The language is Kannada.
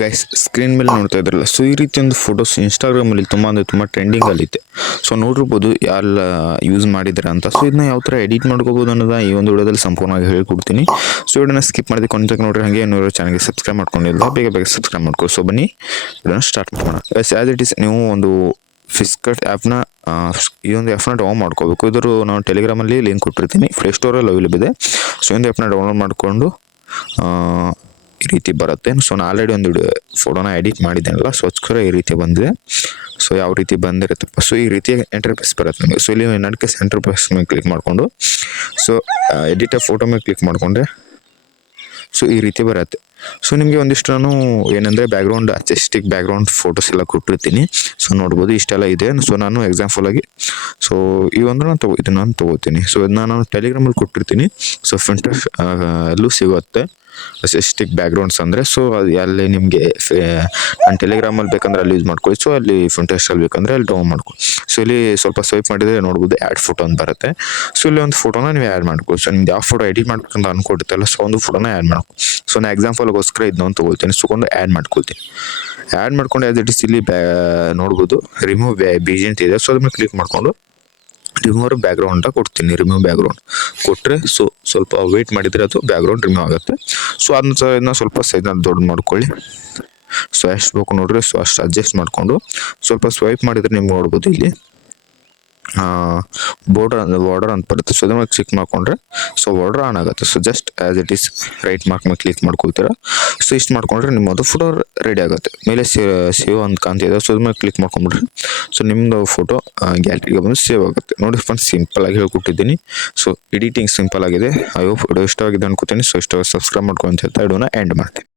ಗೈಸ್ ಸ್ಕ್ರೀನ್ ಮೇಲೆ ನೋಡ್ತಾ ಇದ್ರಲ್ಲ, ಸೊ ಈ ರೀತಿ ಒಂದು ಫೋಟೋಸ್ ಇನ್ಸ್ಟಾಗ್ರಾಮಲ್ಲಿ ತುಂಬ ಅಂದರೆ ತುಂಬ ಟ್ರೆಂಡಿಂಗಲ್ಲಿದೆ. ಸೊ ನೋಡಿರ್ಬೋದು ಯಾರೆಲ್ಲ ಯೂಸ್ ಮಾಡಿದ್ರೆ ಅಂತ. ಸೊ ಇದನ್ನ ಯಾವ ಥರ ಎಡಿಟ್ ಮಾಡ್ಕೋಬೋದು ಅನ್ನೋದನ್ನ ಈ ಒಂದು ವಿಡಿಯೋದಲ್ಲಿ ಸಂಪೂರ್ಣವಾಗಿ ಹೇಳ್ಕೊಡ್ತೀನಿ. ಸೊ ವಿಡಿಯೋನ ಸ್ಕಿಪ್ ಮಾಡಿದೆ ಕೊಂಚ ನೋಡ್ರಿ. ಹಾಗೆ ಇನ್ನೂರು ಚಾನಲ್ಗೆ ಸಬ್ಸ್ಕ್ರೈಬ್ ಮಾಡ್ಕೊಂಡಿಲ್ಲ, ಬೇಗ ಬೇಗ ಸಬ್ಸ್ಕ್ರೈಬ್ ಮಾಡ್ಕೊ. ಸೊ ಬನ್ನಿ ವಿಡಿಯೋನ ಸ್ಟಾರ್ಟ್ ಮಾಡೋಣ. ಗೈಸ್ ಆ್ಯಸ್ ಇಟ್ ಈಸ್ ನೀವು ಒಂದು ಫಿಸ್ಕಟ್ ಆ್ಯಪ್ನ ಈ ಒಂದು ಆ್ಯಪ್ನ ಡೌನ್ಲೋಡ್ ಮಾಡ್ಕೋಬೇಕು. ಇದ್ರ ನಾನು ಟೆಲಿಗ್ರಾಮಲ್ಲಿ ಲಿಂಕ್ ಕೊಟ್ಟಿರ್ತೀನಿ, ಪ್ಲೇಸ್ಟೋರಲ್ಲಿ ಅವೈಲೇಬಲ್ ಇದೆ. ಸೊ ಒಂದು ಆ್ಯಪ್ನ ಡೌನ್ಲೋಡ್ ಮಾಡಿಕೊಂಡು ಈ ರೀತಿ ಬರುತ್ತೆ. ಸೊ ನಾನು ಆಲ್ರೆಡಿ ಒಂದು ಫೋಟೋನ ಎಡಿಟ್ ಮಾಡಿದ್ದೇನಲ್ಲ, ಸೊ ಅದಕ್ಕೋಸ್ಕರ ಈ ರೀತಿ ಬಂದಿದೆ. ಸೊ ಯಾವ ರೀತಿ ಬಂದಿರುತ್ತಪ್ಪ, ಸೊ ಈ ರೀತಿ ಇಂಟರ್ಫೇಸ್ ಬರುತ್ತೆ ನಿಮಗೆ. ಸೊ ಇಲ್ಲಿ ನಡಕ್ಕೆ ಇಂಟರ್ಫೇಸ್ ಮೇಲೆ ಕ್ಲಿಕ್ ಮಾಡಿಕೊಂಡು ಸೊ ಎಡಿಟ್ ಫೋಟೋ ಮೇಲೆ ಕ್ಲಿಕ್ ಮಾಡಿಕೊಂಡ್ರೆ ಸೊ ಈ ರೀತಿ ಬರುತ್ತೆ. ಸೊ ನಿಮಗೆ ಒಂದಿಷ್ಟು ನಾನು ಏನಂದರೆ ಬ್ಯಾಕ್ಗ್ರೌಂಡ್ ಆರ್ಟಿಸ್ಟಿಕ್ ಬ್ಯಾಕ್ಗ್ರೌಂಡ್ ಫೋಟೋಸ್ ಎಲ್ಲ ಕೊಟ್ಟಿರ್ತೀನಿ. ಸೊ ನೋಡ್ಬೋದು ಇಷ್ಟೆಲ್ಲ ಇದೆ. ಸೊ ನಾನು ಎಕ್ಸಾಂಪಲ್ ಆಗಿ ಸೊ ಈ ಒಂದು ನಾನು ತೊಗೋತೀನಿ. ಸೊ ಇದನ್ನ ನಾನು ಟೆಲಿಗ್ರಾಮಲ್ಲಿ ಕೊಟ್ಟಿರ್ತೀನಿ. ಸೊ ಫಿಂಟರ್ಸ್ ಎಲ್ಲೂ ಸಿಗುತ್ತೆ ಆರ್ಟಿಸ್ಟಿಕ್ ಬ್ಯಾಕ್ಗ್ರೌಂಡ್ಸ್ ಅಂದರೆ. ಸೊ ಅದು ಅಲ್ಲಿ ನಿಮಗೆ ನಾನು ಟೆಲಿಗ್ರಾಮಲ್ಲಿ ಬೇಕಂದ್ರೆ ಅಲ್ಲಿ ಯೂಸ್ ಮಾಡ್ಕೊಳ್ಳಿ. ಸೊ ಅಲ್ಲಿ ಫಿಂಟರ್ಸಲ್ಲಿ ಬೇಕಂದರೆ ಅಲ್ಲಿ ಡೌನ್ ಮಾಡ್ಕೊಳ್ಳಿ. ಸೊ ಇಲ್ಲಿ ಸ್ವಲ್ಪ ಸ್ವೈಪ್ ಮಾಡಿದರೆ ನೋಡ್ಬೋದು ಆ್ಯಡ್ ಫೋಟೋ ಅಂತ ಬರುತ್ತೆ. ಸೊ ಇಲ್ಲಿ ಒಂದು ಫೋಟೋನ ನೀವು ಆ್ಯಡ್ ಮಾಡ್ಕೊಳ್ಳಿ. ಸೊ ನಿಮ್ದು ಯಾವ ಫೋಟೋ ಎಡಿಟ್ ಮಾಡ್ಬೇಕಂತ ಅನ್ಕೊಟ್ಟಿರ್ತಲ್ಲ, ಸೊ ಒಂದು ಫೋಟೋನ ಆ್ಯಡ್ ಮಾಡ್ಕೊ. ಸೊ ನಾನು ಎಕ್ಸಾಂಪಲ್ಗೋಸ್ಕರ ಇದನ್ನೊಂದು ತೊಗೊಳ್ತೀನಿ. ಸುಕೊಂಡು ಆ್ಯಡ್ ಮಾಡ್ಕೊಳ್ತೀನಿ. ಆ್ಯಡ್ ಮಾಡ್ಕೊಂಡು ಆ್ಯಸ್ ಇಟ್ ಇಸ್ ಇಲ್ಲಿ ನೋಡ್ಬೋದು ರಿಮೂವ್ ಬೀಜೆಂಟ್ ಇದೆ. ಸೊ ಅದ್ರ ಮೇಲೆ ಕ್ಲಿಕ್ ಮಾಡಿಕೊಂಡು ರಿಮೂವ್ ಬ್ಯಾಕ್ಗ್ರೌಂಡ್ ಅಂತ ಕೊಡ್ತೀನಿ. ರಿಮೂವ್ ಬ್ಯಾಕ್ಗ್ರೌಂಡ್ ಕೊಟ್ಟರೆ ಸೊ ಸ್ವಲ್ಪ ವೆಯ್ಟ್ ಮಾಡಿದರೆ ಅದು ಬ್ಯಾಕ್ಗ್ರೌಂಡ್ ರಿಮೂವ್ ಆಗುತ್ತೆ. ಸೊ ಅದನ್ನ ಸ್ವಲ್ಪ ಸೈಜ್ನ ದೊಡ್ಡ ಮಾಡ್ಕೊಳ್ಳಿ. ಸೊ ಎಷ್ಟು ಬೇಕು ನೋಡ್ರಿ, ಸೊ ಅಷ್ಟು ಅಡ್ಜಸ್ಟ್ ಮಾಡಿಕೊಂಡು ಸ್ವಲ್ಪ ಸ್ವೈಪ್ ಮಾಡಿದರೆ ನಿಮ್ಗೆ ನೋಡ್ಬೋದು ಇಲ್ಲಿ ಬಾರ್ಡರ್ ಅಂತ ಬರುತ್ತೆ. ಸೊ ಅದ್ರ ಮೇಲೆ ಕ್ಲಿಕ್ ಮಾಡ್ಕೊಂಡ್ರೆ ಸೊ ಬಾರ್ಡರ್ ಆನ್ ಆಗುತ್ತೆ. So just as it is right mark ಮೇಲೆ ಕ್ಲಿಕ್ ಮಾಡ್ಕೊಳ್ತೀರಾ. ಸೊ ಇಷ್ಟು ಮಾಡ್ಕೊಂಡ್ರೆ ನಿಮ್ಮದು ಫೋಟೋ ರೆಡಿ ಆಗುತ್ತೆ. ಮೇಲೆ ಸೇವ್ ಅಂತ ಕಾಣ್ತಿದೆ. ಸೊ ಅದ್ರ ಮೇಲೆ ಕ್ಲಿಕ್ ಮಾಡ್ಕೊಂಡ್ಬಿಡ್ರಿ. ಸೊ ನಿಮ್ಮದು ಫೋಟೋ ಗ್ಯಾಲರಿಗೆ ಬಂದು ಸೇವ್ ಆಗುತ್ತೆ. ನೋಡಿ ಫ್ರೆಂಡ್ಸ್, ಸಿಂಪಲ್ ಆಗಿ ಹೇಳ್ಕೊಟ್ಟಿದ್ದೀನಿ. ಸೊ ಎಡಿಟಿಂಗ್ ಸಿಂಪಲ್ ಆಗಿದೆ. ಐ ಹೋಪ್ ವಿಡಿಯೋ ಇಷ್ಟವಾಗಿದೆ ಅನ್ಕೋತೀನಿ. ಸೊ ಇಷ್ಟವಾಗಿ ಸಬ್ಸ್ಕ್ರೈಬ್ ಮಾಡ್ಕೊಂಡು ಅಂತ ಹೇಳ್ತಾ ವಿಡಿಯೋನ ಎಂಡ್ ಮಾಡ್ತೀನಿ.